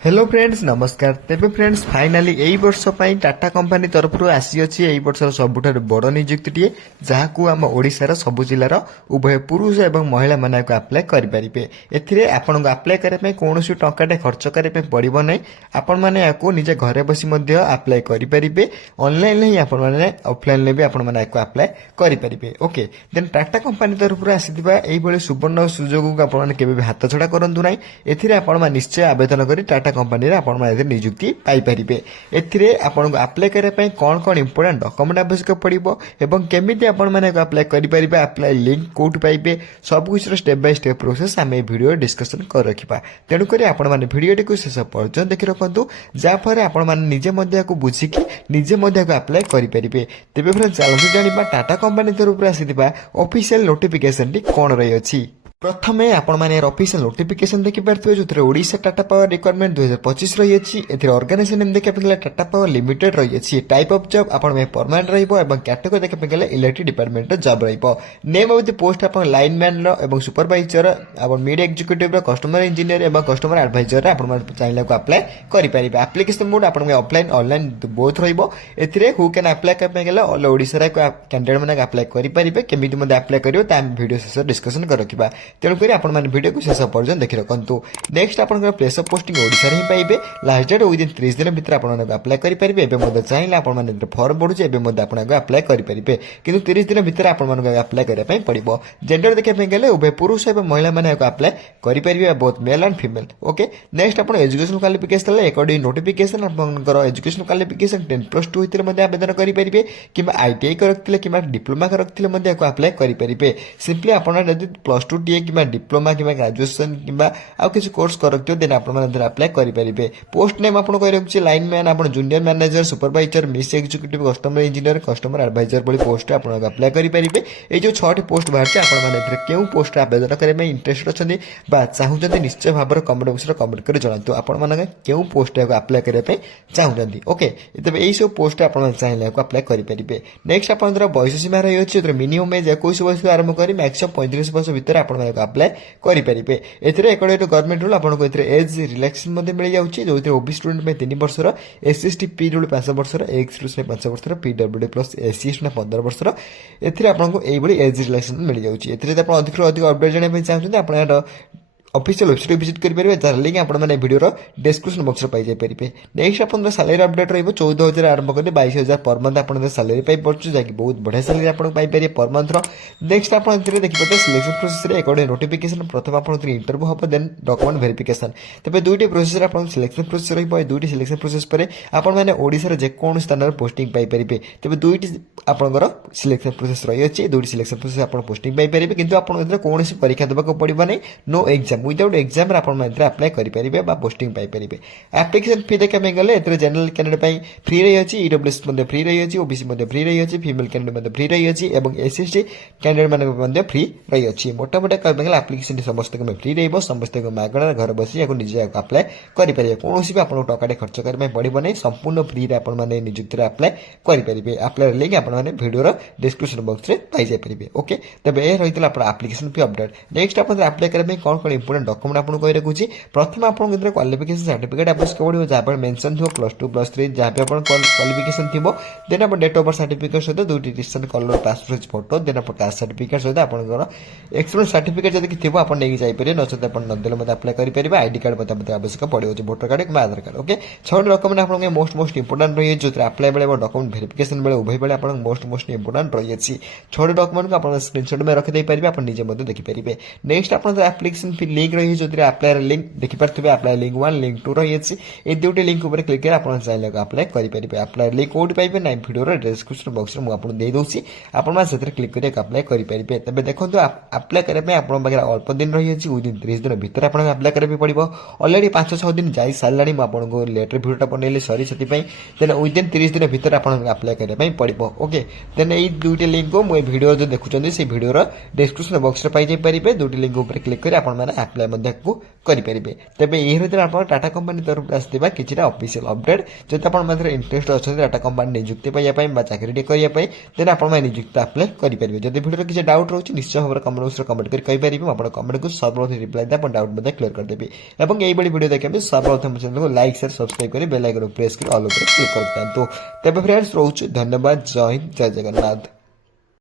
Hello friends नमस्कार तेबे friends finally एई वर्ष पई टाटा कंपनी तरफ आसी अछि एई वर्षर सबुठार बड़ नियुक्तिटिए जहाकू आम ओडिशार सबु जिल्लार उभय पुरुष एवं महिला मानक अप्लाई करिपारिबे। एथिरे आपनको अप्लाई करे पई कोनोसी टंकाटे खर्च करे पई पड़िबो नै। आपण माने याकू निजे घरे बसी मध्ये अप्लाई करिपारिबे। ऑनलाइन ही आपण माने ऑफलाइन ले भी आपण माने याकू अप्लाई करिपारिबे। ओके देन टाटा कंपनी तरफ आसीथिबा एई भली सुवर्ण सुजोग को आपण माने केबे भी हाथ छडा करंतु नै। एथिरे आपण माने निश्चय आवेदन करी टाटा कंपनी रे आपण माने नियुक्ति पाई परिबे। एथिरे आपण अप्लाई करे पई कोन कोन इंपोर्टेंट डॉक्यूमेंट आवश्यक पड़िबो एवं केमिति आपण माने अप्लाई करि परिबे, अप्लाई लिंक कोड पाइबे, सब कुछ स्टेप बाय स्टेप प्रोसेस आमे वीडियो डिस्कशन कर रखिबा। तेनु करी आपण माने वीडियो को शेष पर्यंत देखि रखंतु जा फरे आपण माने निजे मध्ये को बुझिकी निजे मध्ये को अप्लाई करि परिबे। तेबे फ्रेंड्स चलु जानिबा टाटा कंपनी तरफ आसीथिबा ऑफिशियल नोटिफिकेशन टी कोन रही अछि। प्रथमे आपण माने ऑफिशियल नोटिफिकेशन देखि पारथि जोथरे ओडिशा टाटा पावर रिक्वायरमेंट 2025 रही अछि। एथिरे ऑर्गेनाइजेशन नेम देखि पगला टाटा पावर लिमिटेड रही अछि। टाइप ऑफ जॉब आपण में परमानेंट रहिबो एवं कैटेगरी देखि पगला इलेक्ट्रिक डिपार्टमेंट जॉब रहिबो। नेम ऑफ द पोस्ट आपण लाइनमैन रो एवं सुपरवाइजर आपण मिड एग्जीक्यूटिव रो कस्टमर इंजीनियर एवं कस्टमर एडवाइजर आपण माने चाइला को अप्लाई करि परिबे। एप्लीकेशन मोड आपण में ऑफलाइन ऑनलाइन बोथ रहिबो। एथिरे हु कैन अप्लाई कर पगला ऑल ओडिशा रे को कैंडिडेट माने अप्लाई करि परिबे। केमिति मध्ये अप्लाई करियो ता वीडियो शेष डिस्कशन कर रखिबा। तेणुक आपण मैंने वीडियो को शेष पर्यटन देखि रखु। नेक्स्ट आप प्लेस ऑफ पोस्टिंग ओडिशा ही पाइबे। लास्ट डेट विदिन 30 दिन भितर आप अप्लाई करेंगे। एवं चाहिए आपने फर्म बढ़ुचे आपको अप्लाई करेंगे कि 30 दिन भितर आपको अप्लाई करने पड़ो। जेंडर देखा गले उभय पुरुष और महिला मैंने अप्लाई करेंगे both male and female. Okay next आप एजुकेशन क्वालिफिकेशन अकॉर्डिंग नोटिफिकेशन आपंकर एजुकेशन क्वालिफिकेशन 10+2 होते आवेदन करेंगे कि आईटीआई रखते कि डिप्लोमा रखते अप्लाई करेंगे। सिंपली आप +2 टीए कि डिप्लोमा कि ग्रेजुएशन कि किसी कोर्स करते देन अप्लाई करेंगे। पोस्ट नेम आपको कही रखिए लाइनमैन आप जूनियर मैनेजर सुपरवाइजर मिस executive customer engineer customer adviser भाई पोस्ट आप अप्लाई करेंगे। ये जो 6टी पोस्ट बाहर आपने पोस्ट आवेदन करने इंटरेस्ट अच्छा चाहते निश्चय भाव में कमेंट बॉक्स कमेंट कर जनातु आपने क्यों पोस्ट अप्लाई करने चाहते। ओके तेज यही सब पोस्ट आप चाहिए अप्लाई करेंगे। नेक्स्ट आप बयस सीमा रही है मिनिमम एज 21 वर्ष आरंभ कर मैक्सिमम 35 वर्ष भितर आप अप्लाई करेंगे। एथिरे अकॉर्डिंग टू गवर्नमेंट रूल आपको एज रिलैक्सेशन मिल जाऊँगी जो ओबी स्टूडेंट में 3 वर्षर एससी पी रूल 5 वर्षर एक्स 5 वर्षर पीडब्ल्यूडी प्लस एससी 15 वर्षर एथिरे आपको यही एज रिलैक्सेशन मिल जाऊँगी। एथिरे आप अधिक अधिक अपडेट जाना चाहते आप ऑफिशियल वेबसाइट विजिट करेंगे जार लिंक आपने वीडियो डिस्क्रिप्शन बॉक्स में पाई पारे। नेक्स्ट आप सैलरी अपडेट रही 14,000 आरंभ कर 22,000 पर मंथ आप सैलरी पाई पड़े जैसे बहुत बढ़िया सैलरी आपको पाइपर पर मंथ। नेक्स्ट आप देखिए सिलेक्शन प्रोसेस अकॉर्डिंग नोटिफिकेशन प्रथम आप इंटरव्यू हम देन डॉक्यूमेंट वेरिफिकेशन तेज 2टी प्रोसेस आप सिलेक्शन प्रोसेस रही 2टी सिलेक्शन प्रोसेस पर आपने ओडिशा जेकोसी स्थान में पोस्टिंग पाइपर। तेज 2टी आपंकर सिलेक्शन प्रोसेस रही है 2टी सिलेक्शन प्रोसेस आप पोस्टिंग पाइपर कि आपको कौन परीक्षा देवाक पड़ो ना no exam without exam apply करेंगे पोस्टिंग पाइपर। एप्लिकेशन फी देखा गले जनरल कैंडिडेट फ्री रही है ईडब्ल्यूएस फ्री रही है ओबीसी फ्री रही है फीमेल कैंडिडेट फ्री रही है और एससी कैंडिडेट मान फ्री रही है। मोटामोटी कहते एप्लिकेशन समस्त फ्री रही समस्त मागणार घर बस निजे अप्लाई करेंगे कौन भी आपको टकाटे खर्च करने पड़ो ना संपूर्ण फ्री आपने नियुक्ति अप्लाई करेंगे। अप्लाई लिंक आपने वीडियो डिस्क्रिप्शन बॉक्स में पाई पारे। ओके तब यह रही एप्लिकेशन फी अपडेट। नेक्स्ट आप अप्लाई करने कौन कौन इंपोर्टेंट डॉक्यूमेंट आपको कही रखुच्छी। प्रथम आपको क्वालिफिकेशन सर्टिफिकेट आवश्यक पड़ो जहाँ पर मेंशन थो +2 +3 जहाँ भी क्वालिफिकेशन थी देन आप डेट ऑफ बर्थ सर्टिफिकेट सहित 2टी distance colour passport photo then आप कास्ट सर्टिफिकेट सहित आप एक्सपीरियंस सर्टिफिकेट जब थी आप नहीं जापर नचेत आप नदेले मत अप्लाई करेंगे। आईडी कार्ड मत आवश्यक पड़ो भोटर कार्ड कि आधार कार्ड। ओके 6 डॉक्यूमेंट आपको मोस्ट इंपोर्टेंट रही है जो अप्लाई बेले डॉक्यूमेंट वेरिफिकेशन बेले उभय बेले आप मोस्ट इंपोर्टेंट रही है 6 डॉक्यूमेंट को आप स्क्रीनशॉट में रखी पारे आप निजे देखिपारे। नेक्स्ट आप एप्लिकेशन फी लिंक रही है जो अप्लाई लिंक देखिपे अप्लाई लिंक 1 लिंक 2 रही है ये 2टी लिंक उपर क्लिक कर आप चाहिए अप्लाई करेंगे। अप्लाई लिंक कौट पाइबे ना वीडियो डिस्क्रिप्शन बॉक्स में मुझे दे दूसरी आपसे क्लिक कर अप्लाई करेंगे। तब देखो अप्लाई करने पाखे अल्प दिन रही है विदिन 30 दिन भितर आप अप्लाई करेंगे पड़ो। अलरेडी 5-6 दिन जा सारा आपको लेटर भिडियो बनैली सरी से देन विदिन 30 दिन भितर आप अप्लाई करने पड़ो। ओके देन ये 2टी लिंक को मुझे वीडियो जो देखुं से वीडियो डिस्क्रिप्शन बॉक्स में पाई पारे 2टी लिंक उपर क्लिक कर आप ଆପ୍ଲାଏ ମଧ୍ୟ କରିପାରିବେ। ତେବେ ଏହି ଭିତରେ ଆପଣ ଟାଟା କମ୍ପାନୀ ତରଫରୁ ଆସିଥିବା କିଛିଟା ଅଫିସିଆଲ ଅପଡେଟ୍ ଯଦି ଆପଣ ମଧ୍ୟ ଇଣ୍ଟରେଷ୍ଟ ଅଛନ୍ତି ଟାଟା କମ୍ପାନୀ ନିଯୁକ୍ତି ପାଇବା ପାଇଁ ବା ଚାକିରିଟିଏ କରିବା ପାଇଁ ଦେନ୍ ଆପଣ ନିଯୁକ୍ତି ଆପ୍ଲାଏ କରିପାରିବେ। ଯଦି ଭିଡ଼ିଓରେ କିଛି ଡାଉଟ୍ ରହୁଛି ନିଶ୍ଚୟ ଭାବରେ କମେଣ୍ଟ ବକ୍ସରେ କମେଣ୍ଟ କରି କହିପାରିବେ। ମୁଁ ଆପଣଙ୍କ କମେଣ୍ଟକୁ ସର୍ବପ୍ରଥମେ ରିପ୍ଲାଏ ଦେଇ ଆପଣ ଡାଉଟ୍ ମଧ୍ୟ କ୍ଲିୟର କରିଦେବି ଏବଂ ଏଇଭଳି ଭିଡ଼ିଓ ଦେଖିବା ପାଇଁ ସର୍ବପ୍ରଥମେ ଚ୍ୟାନେଲକୁ ଲାଇକ୍ ସେୟାର ସବସ୍କ୍ରାଇବ କରି ବେଲ୍ ଆଇକନ୍ ପ୍ରେସ୍ କରି ଅଲ୍ ଉପରେ କ୍ଲିକ୍ କରିଥାନ୍ତୁ। ତେବେ ଫ୍ରେଣ୍ଡସ୍ ରହୁଛି ଧନ୍ୟବାଦ। ଜୟ ହିନ୍ଦ, ଜୟ ଜଗନ୍ନାଥ।